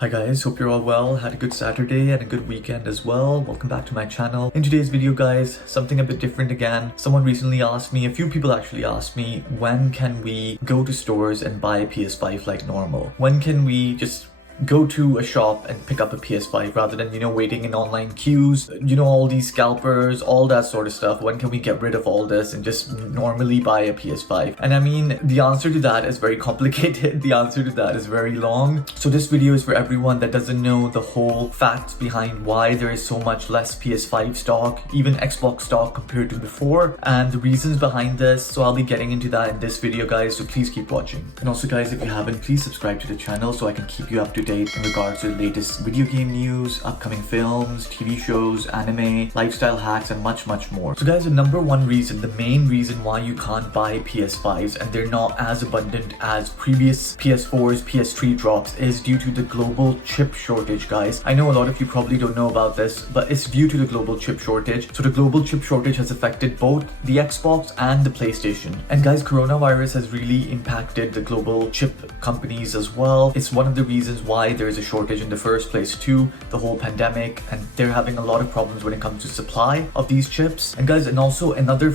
Hi guys, hope you're all well, had a good Saturday and a good weekend as well. Welcome back to my channel. In today's video guys, something a bit different again. Someone recently asked me, a few people actually asked me, when can we go to stores and buy a PS5 like normal? When can we just go to a shop and pick up a PS5 rather than, waiting in online queues, all these scalpers, all that sort of stuff. When can we get rid of all this and just normally buy a PS5? And I mean, the answer to that is very complicated. The answer to that is very long. So this video is for everyone that doesn't know the whole facts behind why there is so much less PS5 stock, even Xbox stock compared to before, and the reasons behind this. So I'll be getting into that in this video guys, so please keep watching. And also guys, if you haven't, please subscribe to the channel so I can keep you up to date in regards to the latest video game news, upcoming films, TV shows, anime, lifestyle hacks, and much more. So guys, the number one reason, the main reason why you can't buy PS5s and they're not as abundant as previous PS4s, PS3 drops is due to the global chip shortage, guys. I know a lot of you probably don't know about this, but it's due to the global chip shortage. So the global chip shortage has affected both the Xbox and the PlayStation. And guys, coronavirus has really impacted the global chip companies as well. It's one of the reasons why there is a shortage in the first place too, the whole pandemic, and they're having a lot of problems when it comes to supply of these chips. And guys, and also another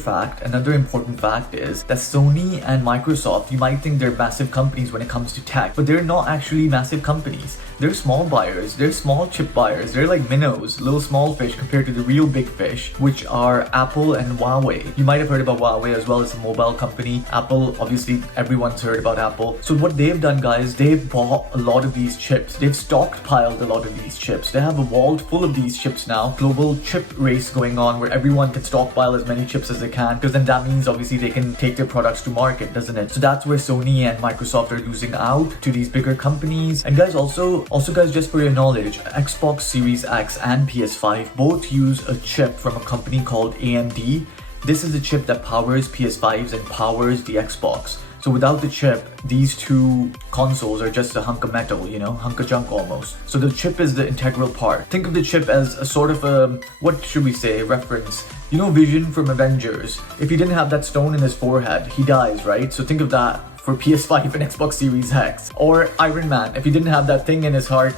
important fact is that Sony and Microsoft, you might think they're massive companies when it comes to tech, but they're not actually massive companies. They're small buyers, they're small chip buyers, they're like minnows, little small fish compared to the real big fish, which are Apple and Huawei. You might have heard about Huawei as well as a mobile company. Apple, obviously everyone's heard about Apple. So what they've done guys, they've bought a lot of these chips. They've stockpiled a lot of these chips. They have a vault full of these chips now. Global chip race going on where everyone can stockpile as many chips as they can, because then that means obviously they can take their products to market, doesn't it? So that's where Sony and Microsoft are losing out to these bigger companies. And guys, also guys, just for your knowledge, Xbox Series X and PS5 both use a chip from a company called AMD. This is the chip that powers PS5s and powers the Xbox. So without the chip, these two consoles are just a hunk of metal, hunk of junk almost. So the chip is the integral part. Think of the chip as a sort of a, what should we say, reference. Vision from Avengers. If he didn't have that stone in his forehead, he dies, right? So think of that for PS5 and Xbox Series X. Or Iron Man, if he didn't have that thing in his heart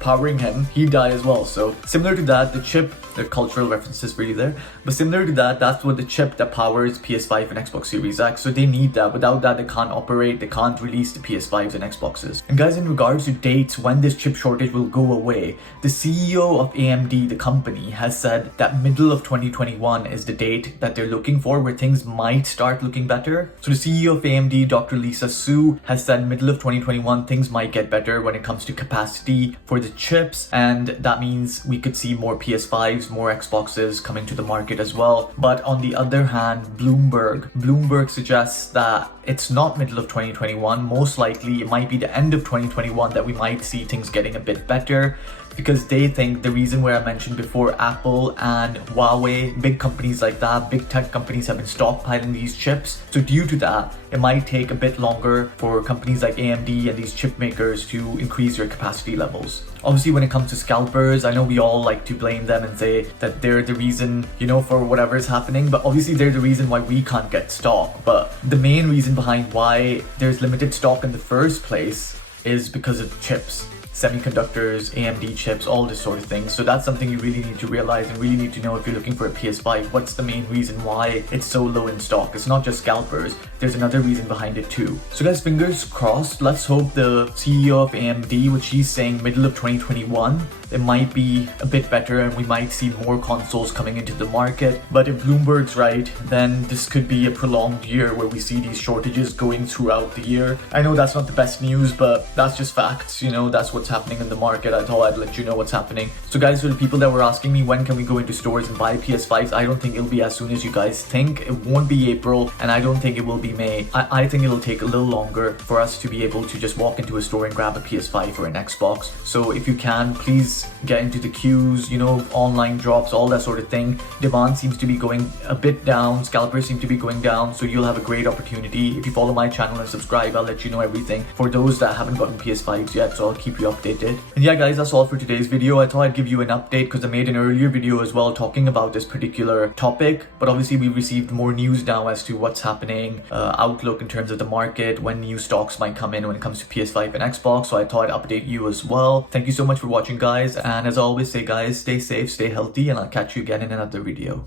powering him, he'd die as well. So similar to that, the chip, the cultural references really there, but similar to that, that's what the chip that powers PS5 and Xbox Series X. So they need that. Without that, they can't operate, they can't release the PS5s and Xboxes. And guys, in regards to dates when this chip shortage will go away, the CEO of AMD, the company, has said that middle of 2021 is the date that they're looking for, where things might start looking better. So the CEO of AMD, Dr. Lisa Su, has said middle of 2021 things might get better when it comes to capacity for the chips, and that means we could see more PS5s, more Xboxes coming to the market as well. But on the other hand, Bloomberg suggests that it's not middle of 2021. Most likely it might be the end of 2021 that we might see things getting a bit better, because they think the reason where I mentioned before, Apple and Huawei, big companies like that, big tech companies have been stockpiling these chips. So due to that, it might take a bit longer for companies like AMD and these chip makers to increase their capacity levels. Obviously, when it comes to scalpers, I know we all like to blame them and say that they're the reason, for whatever is happening, but obviously they're the reason why we can't get stock. But the main reason behind why there's limited stock in the first place is because of chips. Semiconductors, AMD chips, all this sort of thing. So that's something you really need to realize and really need to know if you're looking for a PS5. What's the main reason why it's so low in stock? It's not just scalpers, there's another reason behind it too. So guys, fingers crossed. Let's hope the CEO of AMD, which she's saying middle of 2021, it might be a bit better and we might see more consoles coming into the market. But if Bloomberg's right, then this could be a prolonged year where we see these shortages going throughout the year. I know that's not the best news, but that's just facts, that's what's happening in the market. I thought I'd let you know what's happening. So guys, for the people that were asking me when can we go into stores and buy PS5s, I don't think it'll be as soon as you guys think. It won't be April, and I don't think it will be May. I think it'll take a little longer for us to be able to just walk into a store and grab a PS5 or an Xbox. So if you can, please get into the queues, online drops, all that sort of thing. Demand seems to be going a bit down, scalpers seem to be going down, so you'll have a great opportunity. If you follow my channel and subscribe, I'll let you know everything for those that haven't gotten PS5s yet, so I'll keep you you updated. And yeah guys, that's all for today's video. I thought I'd give you an update because I made an earlier video as well talking about this particular topic, but obviously we received more news now as to what's happening, outlook in terms of the market, when new stocks might come in when it comes to PS5 and Xbox, so I thought I'd update you as well. Thank you so much for watching guys, and as I always say guys, stay safe, stay healthy, and I'll catch you again in another video.